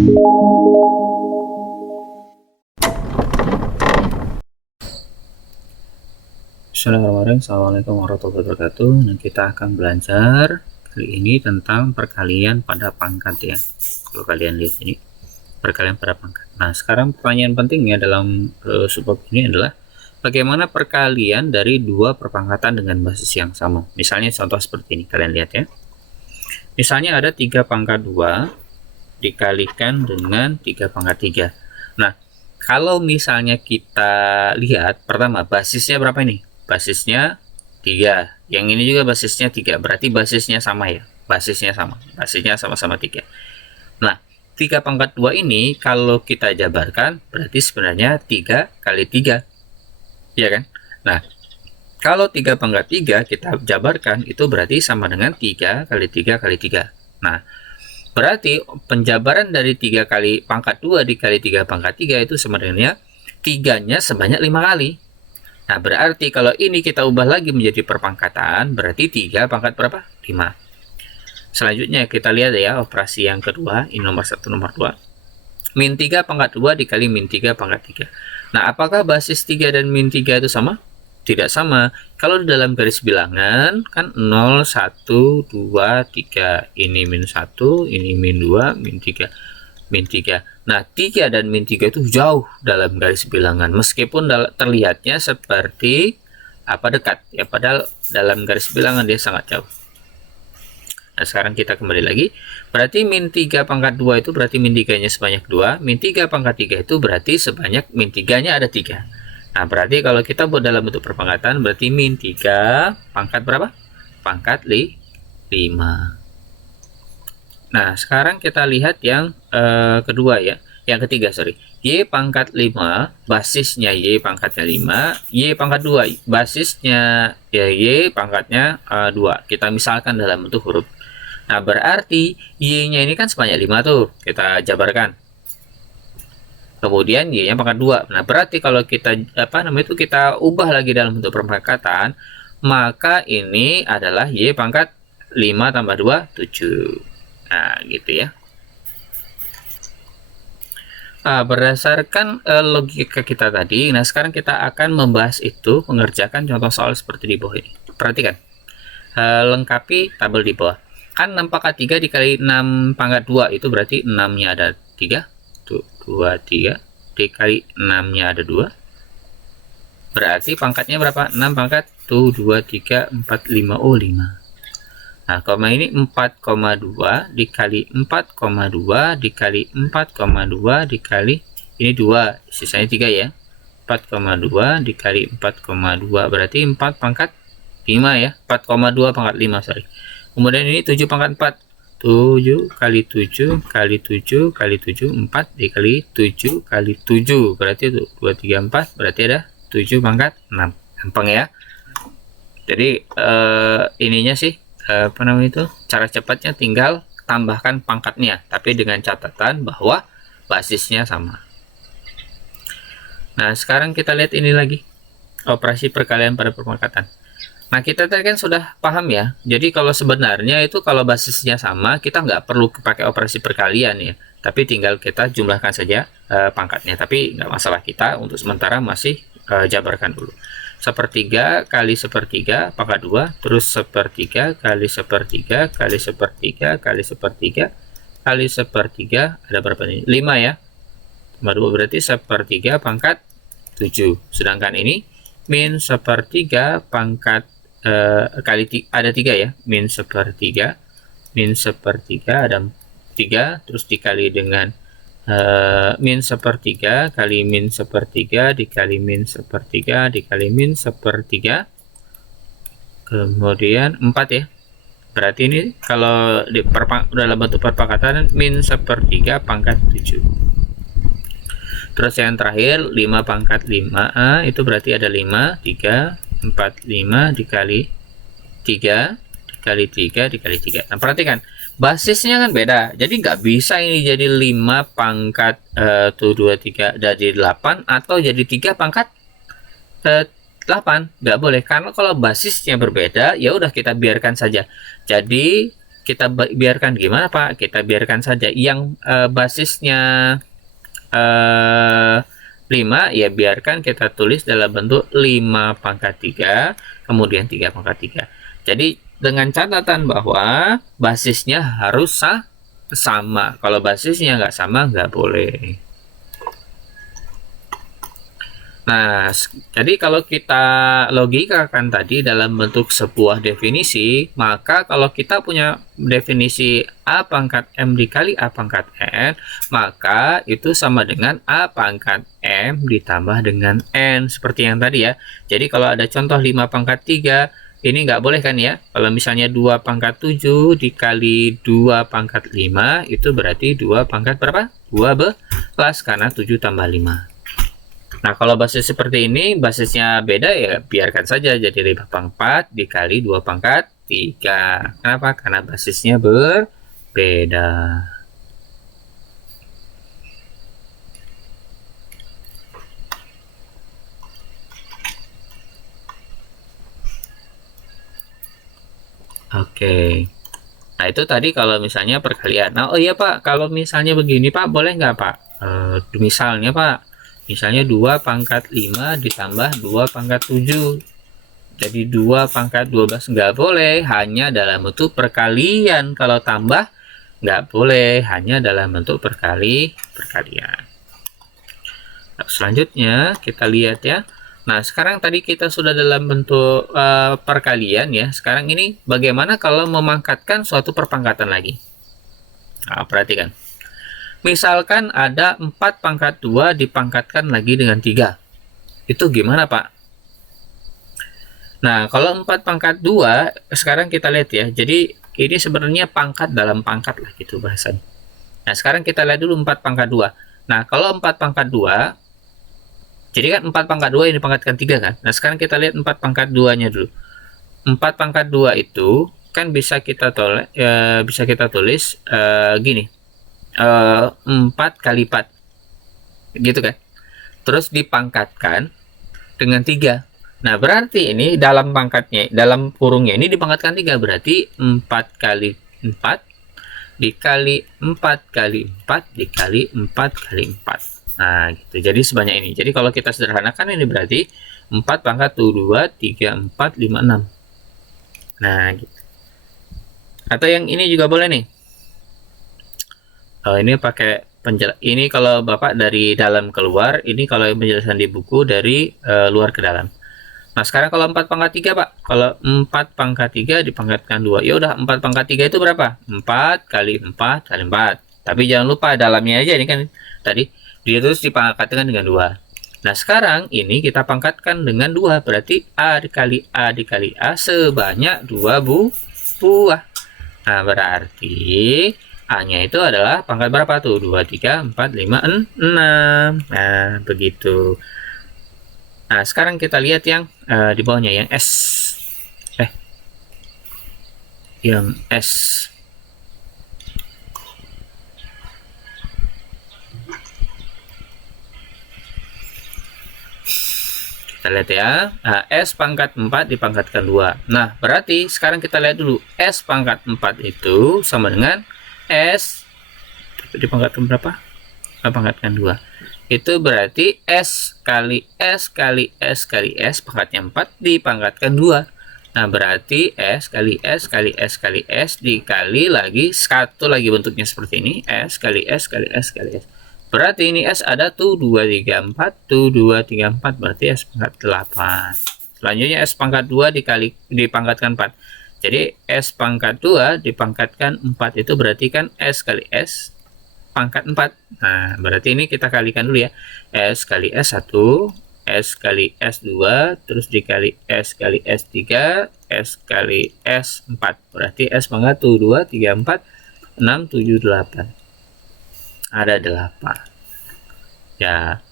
Bismillahirrahmanirrahim. Assalamualaikum warahmatullahi wabarakatuh. Nah, kita akan belajar kali ini tentang perkalian pada pangkat ya. Kalau kalian lihat ini, perkalian pada pangkat. Nah, sekarang pertanyaan pentingnya dalam subbab ini adalah bagaimana perkalian dari dua perpangkatan dengan basis yang sama. Misalnya contoh seperti ini, kalian lihat ya. Misalnya ada 3 pangkat 2 dikalikan dengan 3 pangkat 3. Nah, kalau misalnya kita lihat pertama basisnya berapa ini? Basisnya 3. Yang ini juga basisnya 3. Berarti basisnya sama ya. Basisnya sama. Basisnya sama-sama 3. Nah, 3 pangkat 2 ini kalau kita jabarkan berarti sebenarnya 3 kali 3. Ya kan? Nah, kalau 3 pangkat 3 kita jabarkan itu berarti sama dengan 3 kali 3 kali 3. Nah, berarti penjabaran dari 3 kali pangkat 2 dikali 3 pangkat 3 itu sebenarnya 3-nya sebanyak 5 kali. Nah, berarti kalau ini kita ubah lagi menjadi perpangkatan, berarti 3 pangkat berapa? 5. Selanjutnya kita lihat ya operasi yang kedua, ini nomor 1, nomor 2. Min 3 pangkat 2 dikali min 3 pangkat 3. Nah, apakah basis 3 dan min 3 itu sama? Tidak sama. Kalau di dalam garis bilangan kan 0, 1, 2, 3. Ini min 1, ini min 2, min 3. Min 3. Nah, 3 dan min 3 itu jauh dalam garis bilangan. Meskipun terlihatnya seperti dekat ya, padahal dalam garis bilangan dia sangat jauh. Nah, sekarang kita kembali lagi. Berarti min 3 pangkat 2 itu berarti min 3-nya sebanyak 2. Min 3 pangkat 3 itu berarti sebanyak min 3-nya ada 3. Nah, berarti kalau kita buat dalam bentuk perpangkatan, berarti min 3 pangkat berapa? Pangkat 5. Nah, sekarang kita lihat yang kedua ya. Yang ketiga, sorry. Y pangkat 5, basisnya Y pangkatnya 5. Y pangkat 2, basisnya ya Y pangkatnya 2. Kita misalkan dalam bentuk huruf. Nah, berarti Y-nya ini kan sebanyak 5 tuh. Kita jabarkan. Kemudian Y-nya pangkat 2. Nah, berarti kalau kita kita ubah lagi dalam bentuk perpangkatan, maka ini adalah Y pangkat 5 tambah 2, 7. Nah, gitu ya. Nah, berdasarkan logika kita tadi, nah sekarang kita akan membahas itu, mengerjakan contoh soal seperti di bawah ini. Perhatikan. Lengkapi tabel di bawah. Kan 6 pangkat 3 dikali 6 pangkat 2 itu berarti 6-nya ada 3. 2, 3. Dikali 6-nya ada 2. Berarti pangkatnya berapa? 6 pangkat 1, 2, 3, 4, 5. Oh, 5. Nah, koma ini 4,2 dikali 4,2 dikali 4,2 dikali ini 2, sisanya 3 ya. 4,2 dikali 4,2 berarti 4 pangkat 5 ya. 4,2 pangkat 5, sorry. Kemudian ini 7 pangkat 4. 7 kali 7 kali 7 kali 7, 4 dikali 7 kali 7 berarti itu 2, 3, 4 berarti ada 7 pangkat 6. Gampang ya. Jadi ininya sih cara cepatnya tinggal tambahkan pangkatnya, tapi dengan catatan bahwa basisnya sama. Nah, sekarang kita lihat ini lagi, operasi perkalian pada perpangkatan. Nah, kita tadi kan sudah paham ya. Jadi kalau sebenarnya itu kalau basisnya sama, kita nggak perlu pakai operasi perkalian ya, tapi tinggal kita jumlahkan saja pangkatnya. Tapi nggak masalah, kita untuk sementara masih jabarkan dulu. Sepertiga kali sepertiga pangkat 2, terus sepertiga kali sepertiga kali sepertiga kali sepertiga kali sepertiga, ada berapa ini? 5 ya. Tambah 2 berarti sepertiga pangkat 7. Sedangkan ini min sepertiga pangkat kali ada 3 ya. Min sepertiga ada 3, terus dikali dengan min sepertiga kali min sepertiga dikali min sepertiga dikali min sepertiga, kemudian 4 ya. Berarti ini kalau dalam bentuk perpangkatan min sepertiga pangkat 7. Terus yang terakhir 5 pangkat 5 itu berarti ada 5, 3, 4, 5 dikali 3 dikali 3 dikali 3. Nah, perhatikan basisnya kan beda, jadi nggak bisa ini jadi 5 pangkat 1, 2, 3 jadi 8 atau jadi 3 pangkat 8, nggak boleh, karena kalau basisnya berbeda ya udah kita biarkan saja. Jadi kita biarkan gimana Pak? Kita biarkan saja yang basisnya 5, ya biarkan kita tulis dalam bentuk 5 pangkat 3, kemudian 3 pangkat 3. Jadi dengan catatan bahwa basisnya harus sama. Kalau basisnya nggak sama, nggak boleh. Nah, jadi kalau kita logikakan tadi dalam bentuk sebuah definisi, maka kalau kita punya definisi A pangkat M dikali A pangkat N, maka itu sama dengan A pangkat M ditambah dengan N, seperti yang tadi ya. Jadi kalau ada contoh 5 pangkat 3, ini nggak boleh kan ya? Kalau misalnya 2 pangkat 7 dikali 2 pangkat 5, itu berarti 2 pangkat berapa? 12, karena 7 tambah 5. Nah, kalau basis seperti ini, basisnya beda ya, biarkan saja jadi 5 pangkat 4 dikali 2 pangkat 3. Kenapa? Karena basisnya berbeda. Oke. Nah, itu tadi kalau misalnya perkalian. Nah, oh iya Pak, kalau misalnya begini Pak, boleh nggak Pak? Misalnya Pak, misalnya 2 pangkat 5 ditambah 2 pangkat 7. Jadi 2 pangkat 12 nggak boleh, hanya dalam bentuk perkalian. Kalau tambah nggak boleh, hanya dalam bentuk perkalian. Nah, selanjutnya kita lihat ya. Nah, sekarang tadi kita sudah dalam bentuk perkalian ya. Sekarang ini bagaimana kalau memangkatkan suatu perpangkatan lagi? Nah, perhatikan. Misalkan ada 4 pangkat 2 dipangkatkan lagi dengan 3. Itu gimana, Pak? Nah, kalau 4 pangkat 2, sekarang kita lihat ya. Jadi, ini sebenarnya pangkat dalam pangkat lah gitu bahasanya. Nah, sekarang kita lihat dulu 4 pangkat 2. Nah, kalau 4 pangkat 2, jadi kan 4 pangkat 2 ini dipangkatkan 3 kan? Nah, sekarang kita lihat 4 pangkat 2-nya dulu. 4 pangkat 2 itu kan bisa kita tulis gini. 4 kali 4 gitu kan, terus dipangkatkan dengan 3. Nah, berarti ini dalam pangkatnya, dalam kurungnya ini dipangkatkan 3, berarti 4 kali 4 dikali 4 kali 4 dikali 4 kali 4. Nah, gitu. Jadi sebanyak ini. Jadi kalau kita sederhanakan ini berarti 4 pangkat 2, 3, 4, 5, 6. Nah, gitu. Atau yang ini juga boleh nih. Ini pakai ini kalau Bapak dari dalam keluar, ini kalau penjelasan di buku dari luar ke dalam. Nah, sekarang kalau 4 pangkat 3, Pak. Kalau 4 pangkat 3 dipangkatkan 2. Ya udah, 4 pangkat 3 itu berapa? 4 kali 4 kali 4. Tapi jangan lupa dalamnya aja, ini kan tadi dia terus dipangkatkan dengan 2. Nah, sekarang ini kita pangkatkan dengan 2, berarti A dikali A dikali A sebanyak 2 buah. Nah, berarti A-nya itu adalah pangkat berapa tuh? 2, 3, 4, 5, 6. Nah, begitu. Nah, sekarang kita lihat yang di bawahnya, yang S. Yang S. Kita lihat ya. Nah, S pangkat 4 dipangkatkan 2. Nah, berarti sekarang kita lihat dulu. S pangkat 4 itu sama dengan S dipangkatkan berapa? Pangkatkan 2. Itu berarti S kali S kali S kali S pangkatnya 4 dipangkatkan 2. Nah, berarti S kali S kali S kali S dikali lagi satu lagi bentuknya seperti ini, S kali S kali S kali S. Berarti ini S ada tuh 2, 3, 4, tuh 2, 3, 4, berarti S pangkat 8. Selanjutnya S pangkat 2 dipangkatkan 4. Jadi S pangkat 2 dipangkatkan 4 itu berarti kan S kali S pangkat 4. Nah, berarti ini kita kalikan dulu ya. S kali S1, S kali S2, terus dikali S kali S3, S kali S4. Berarti S pangkat 2, 3, 4, 6, 7, 8. Ada 8. Ya,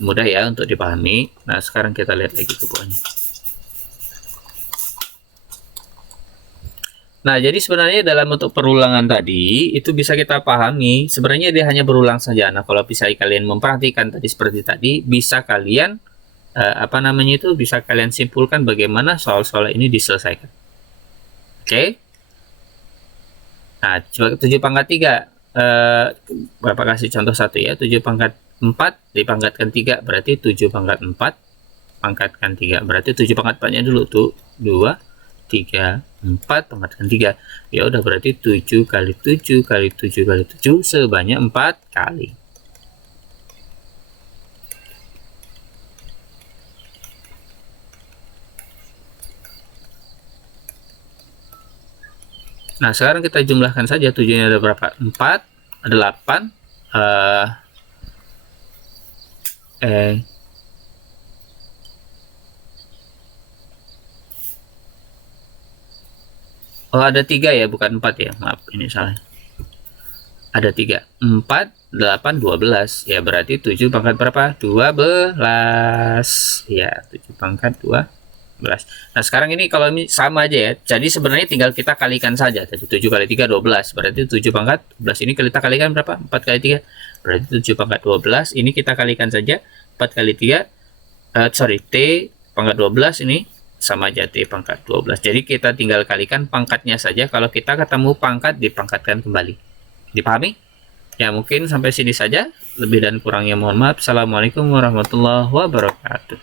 mudah ya untuk dipahami. Nah, sekarang kita lihat lagi ke bawahnya. Nah, jadi sebenarnya dalam bentuk perulangan tadi, itu bisa kita pahami, sebenarnya dia hanya berulang saja. Nah, kalau bisa kalian memperhatikan tadi seperti tadi, bisa kalian, bisa kalian simpulkan bagaimana soal-soal ini diselesaikan. Oke? Nah, coba 7 pangkat 3. Bapak kasih contoh satu ya. 7 pangkat 4 dipangkatkan 3 berarti 7 pangkat 4 pangkatkan 3 berarti 7 pangkat 4-nya dulu tuh 2, 3, 4 pangkatkan 3. Ya udah berarti 7 kali 7 kali 7 kali 7 sebanyak 4 kali. Nah, sekarang kita jumlahkan saja 7-nya ada berapa? 4, ada 8, oh ada 3 ya, bukan 4 ya, maaf ini salah. Ada 3, 4, 8, 12 ya, berarti 7 pangkat berapa? 12 ya, 7 pangkat 12. Nah sekarang ini kalau ini sama aja ya, jadi sebenarnya tinggal kita kalikan saja. Jadi 7 kali 3 12 berarti 7 pangkat 12 ini kita kalikan berapa? 4 kali 3 berarti 7 pangkat 12 ini kita kalikan saja 4 kali 3 T pangkat 12 ini sama aja T pangkat 12. Jadi kita tinggal kalikan pangkatnya saja. Kalau kita ketemu pangkat dipangkatkan kembali. Dipahami? Ya mungkin sampai sini saja. Lebih dan kurangnya mohon maaf. Assalamualaikum warahmatullahi wabarakatuh.